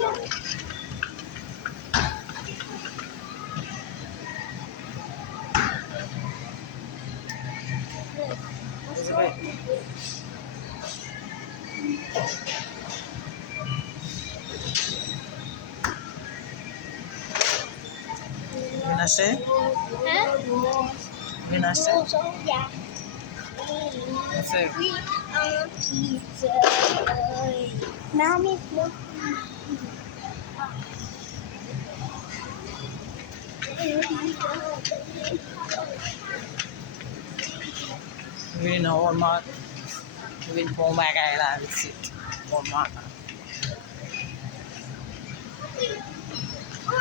Vin আসছে হ্যাঁ Vin আসছে আছে Mami, Vin ở Walmart Vin phố mẹ cái là shit Walmart